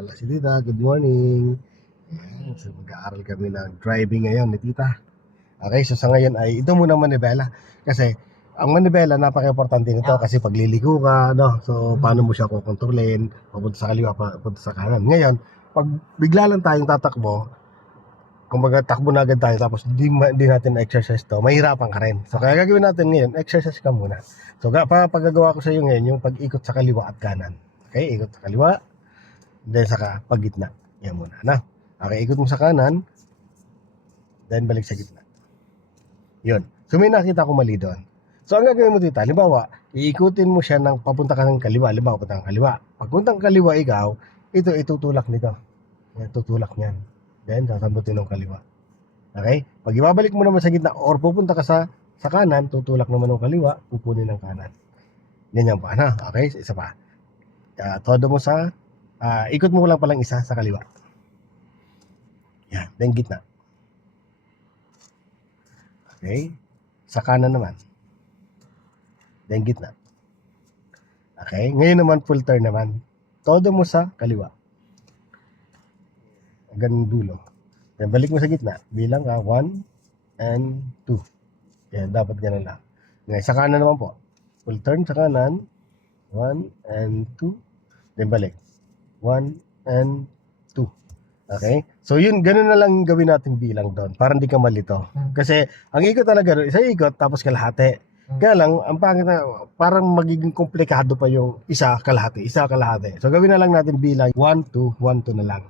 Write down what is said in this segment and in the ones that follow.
pala si Tita. Good morning. Ayan, so mag-aaral kami ng driving ngayon ni Tita. Okay, so sa ngayon ay ito muna manibela. Kasi ang manibela napaka-importante nito kasi pagliliko ka, no? So paano mo siya kukontrolin, papunta sa kaliwa, papunta sa kanan. Ngayon, pag bigla lang tayong tatakbo, kumbaga takbo na agad tayo tapos di, di natin exercise to, mahirapan ka rin. So kaya gagawin natin ngayon, exercise ka muna. So ga, pa, pagagawa ko sa iyo ngayon, yung pag-ikot sa kaliwa at kanan. Okay, ikot sa kaliwa, then saka paggitna. Yan muna, na. Okay, ikot mo sa kanan, then balik sa gitna. Yun. So may nakita ko mali doon. So ang gagawin mo dito, halimbawa, iikutin mo siya ng papunta ka ng kaliwa, halimbawa papunta ng kaliwa. Pagpunta ng kaliwa ikaw, ito itutulak nito. Yan, tutulak niyan. Then, sasambutin ng kaliwa. Okay? Pag ibabalik mo naman sa gitna or pupunta ka sa sa kanan, tutulak naman ng kaliwa, pupunin ng kanan. Ganyan pa, na? Okay? Isa pa. Uh, todo mo sa, ah, ikot mo lang palang isa sa kaliwa. Yan. Then, gitna. Okay? Sa kanan naman. Then, gitna. Okay? Ngayon naman, full turn naman. Todo mo sa kaliwa ganung dulo. Then, balik mo sa gitna. Bilang ka 1 and 2. Yan, dapat ganun lang. Ngayon, sa kanan naman po. Full turn sa kanan. 1 and 2. Then, balik. 1 and 2. Okay? So, yun, ganun na lang gawin natin bilang doon. Para hindi ka malito. Kasi, ang ikot talaga doon, isa ikot, tapos kalahati. Kaya lang, ang pangit na, parang magiging komplikado pa yung isa kalahati, isa kalahati. So, gawin na lang natin bilang 1, 2, 1, 2 na lang.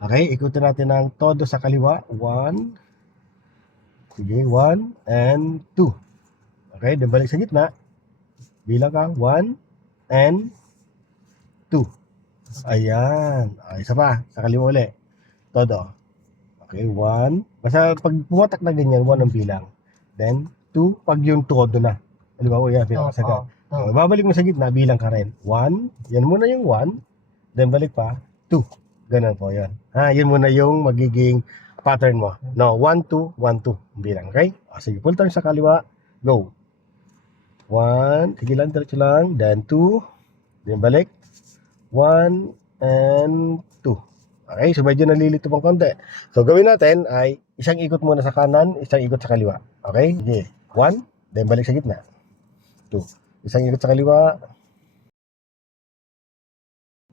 Okay, ikutin natin ng todo sa kaliwa. 1, sige, 1, and 2. Okay, then balik sa gitna. Bilang ka, 1, and 2. Ayan. Okay, isa pa, sa kaliwa uli. Todo. Okay, 1. Basta pag pumatak na ganyan, 1 ang bilang. Then, 2, pag yung todo na. Ano ba? O yan, pinakasagat. Oh, babalik mo sa gitna, bilang ka rin. 1, yan muna yung 1, then balik pa, 2. Ganun po yan. Ha, yun muna yung magiging pattern mo. No, 1, 2, 1, 2. Bilang, okay? O, sige, full turn sa kaliwa. Go. 1, sige lang, diretso lang. Then 2, then balik. 1, and 2. Okay, so medyo nalilito pang konti. So, gawin natin ay isang ikot muna sa kanan, isang ikot sa kaliwa. Okay? Sige. 1, then balik sa gitna. 2. Isang ikot sa kaliwa.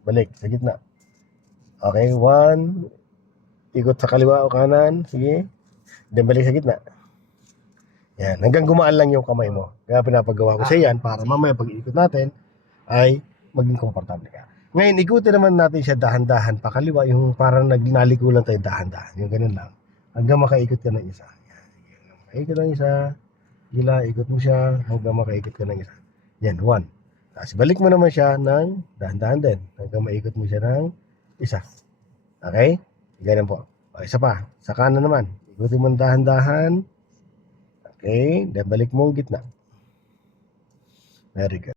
Balik sa gitna. Okay, 1. Ikot sa kaliwa o kanan. Sige. Then balik sa gitna. Yan. Hanggang gumaan lang yung kamay mo. Kaya pinapagawa ko sa yan para mamaya pag ikot natin ay maging komportable ka. Ngayon, ikutin naman natin siya dahan-dahan pa kaliwa. Yung parang nagnaliko lang tayo dahan-dahan. Yung ganun lang. Hanggang makaikot ka ng isa. Makaikot ng isa. Gila, ikot mo siya hanggang makaikot ka ng isa. Yan, one. Tapos balik mo naman siya ng dahan-dahan din hanggang maikot mo siya ng isa. Okay? Ganyan po. O, isa pa. Sa kanan naman. Ikutin mo dahan-dahan. Okay? Then balik mo ang gitna. Very good.